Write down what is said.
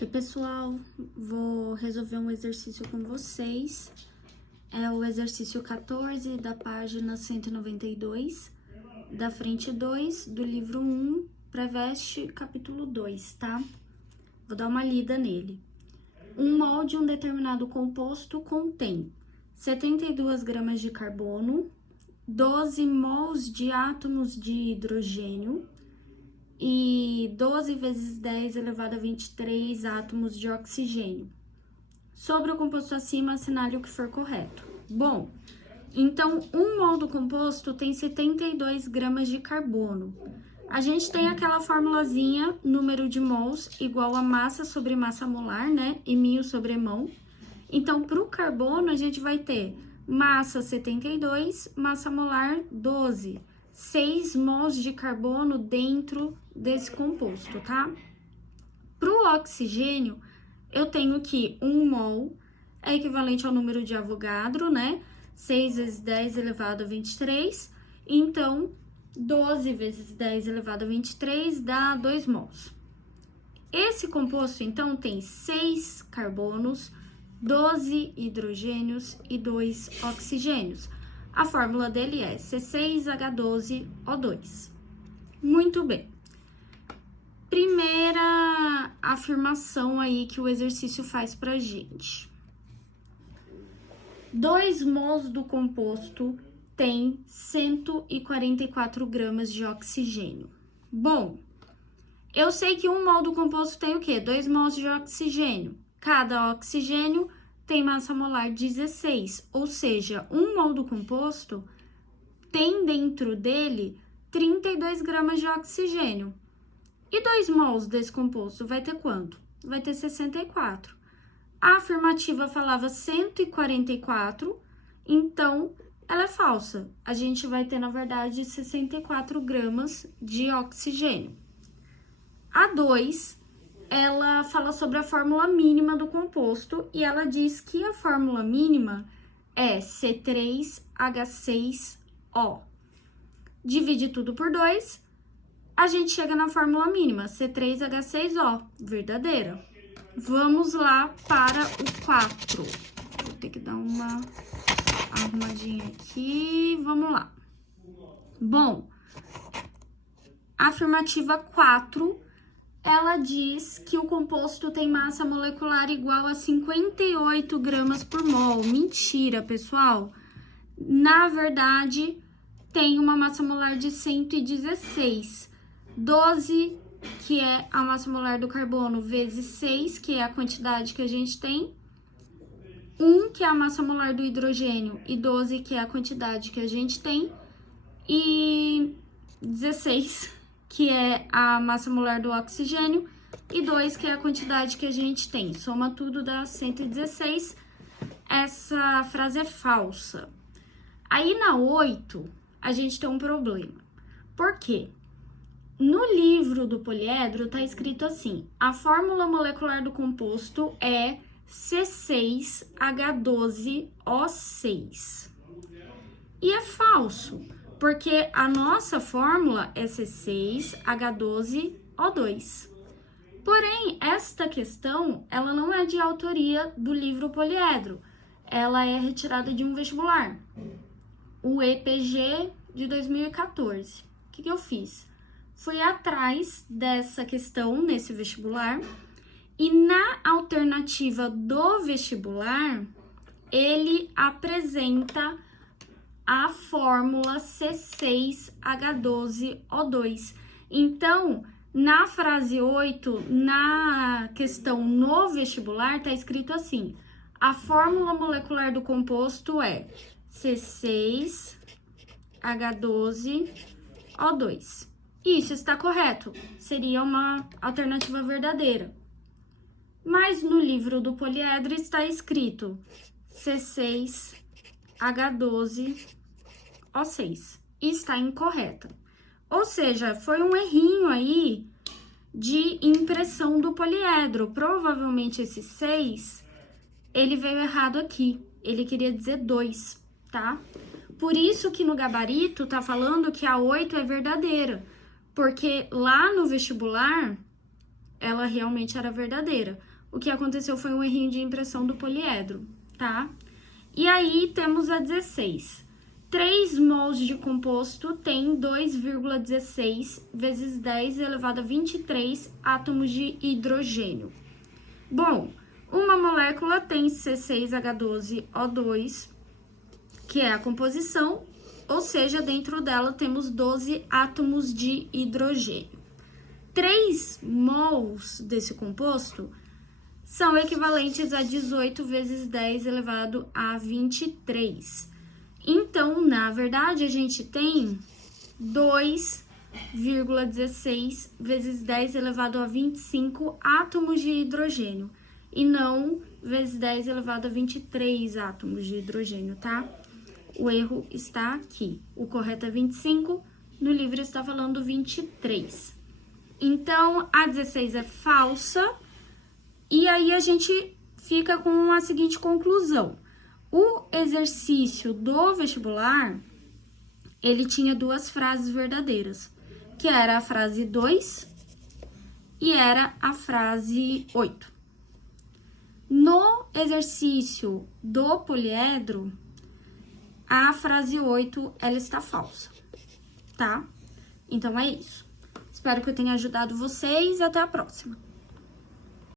Oi, pessoal, vou resolver um exercício com vocês. É o exercício 14 da página 192, da frente 2, do livro 1, Preveste, capítulo 2, tá? Vou dar uma lida nele. Um mol de um determinado composto contém 72 gramas de carbono, 12 mols de átomos de hidrogênio, e 12 vezes 10 elevado a 23 átomos de oxigênio. Sobre o composto acima, assinale o que for correto. Bom, então, um mol do composto tem 72 gramas de carbono. A gente tem aquela formulazinha, número de mols igual a massa sobre massa molar, né? E μ sobre mol. Então, para o carbono, a gente vai ter massa 72, massa molar 12. 6 mols de carbono dentro desse composto, tá? Para o oxigênio, eu tenho que 1 mol é equivalente ao número de Avogadro, né? 6 vezes 10 elevado a 23. Então, 12 vezes 10 elevado a 23 dá 2 mols. Esse composto, então, tem 6 carbonos, 12 hidrogênios e 2 oxigênios. A fórmula dele é C6H12O2. Muito bem. Primeira afirmação aí que o exercício faz pra gente. 2 mols do composto tem 144 gramas de oxigênio. Bom, eu sei que 1 mol do composto tem o quê? 2 mols de oxigênio. Cada oxigênio tem massa molar 16, ou seja, 1 mol do composto tem dentro dele 32 gramas de oxigênio. E 2 mols desse composto vai ter quanto? Vai ter 64. A afirmativa falava 144, então ela é falsa. A gente vai ter, na verdade, 64 gramas de oxigênio. A 2, ela fala sobre a fórmula mínima do composto e ela diz que a fórmula mínima é C3H6O. Divide tudo por 2, a gente chega na fórmula mínima, C3H6O, verdadeira. Vamos lá para o 4. Vou ter que dar uma arrumadinha aqui, vamos lá. Bom, afirmativa 4, ela diz que o composto tem massa molecular igual a 58 gramas por mol. Mentira, pessoal. Na verdade, tem uma massa molar de 116. 12, que é a massa molar do carbono, vezes 6, que é a quantidade que a gente tem. 1, que é a massa molar do hidrogênio, e 12, que é a quantidade que a gente tem. E 16, que é a massa molar do oxigênio, e 2, que é a quantidade que a gente tem. Soma tudo, dá 116. Essa frase é falsa. Aí, na 8, a gente tem um problema. Por quê? No livro do poliedro, tá escrito assim, a fórmula molecular do composto é C6H12O6. E é falso, porque a nossa fórmula é C6H12O2. Porém, esta questão, ela não é de autoria do livro poliedro. Ela é retirada de um vestibular, o EPG de 2014. O que eu fiz? Fui atrás dessa questão nesse vestibular e na alternativa do vestibular, ele apresenta a fórmula C6H12O2. Então, na frase 8, na questão no vestibular, tá escrito assim, a fórmula molecular do composto é C6H12O2. Isso está correto, seria uma alternativa verdadeira. Mas no livro do poliedro está escrito C6H12O6. E está incorreta. Ou seja, foi um errinho aí de impressão do poliedro. Provavelmente esse 6, ele veio errado aqui. Ele queria dizer 2, tá? Por isso que no gabarito tá falando que a 8 é verdadeira. Porque lá no vestibular, ela realmente era verdadeira. O que aconteceu foi um errinho de impressão do poliedro, tá? E aí temos a 16. 3 mols de composto tem 2,16 vezes 10 elevado a 23 átomos de hidrogênio. Bom, uma molécula tem C6H12O2, que é a composição, ou seja, dentro dela temos 12 átomos de hidrogênio. 3 mols desse composto são equivalentes a 18 vezes 10 elevado a 23. Então, na verdade, a gente tem 2,16 vezes 10 elevado a 25 átomos de hidrogênio, e não vezes 10 elevado a 23 átomos de hidrogênio, tá? O erro está aqui. O correto é 25, no livro está falando 23. Então, a 16 é falsa, e aí a gente fica com a seguinte conclusão. O exercício do vestibular, ele tinha 2 frases verdadeiras, que era a frase 2 e era a frase 8. No exercício do poliedro, a frase 8, ela está falsa, tá? Então, é isso. Espero que eu tenha ajudado vocês e até a próxima.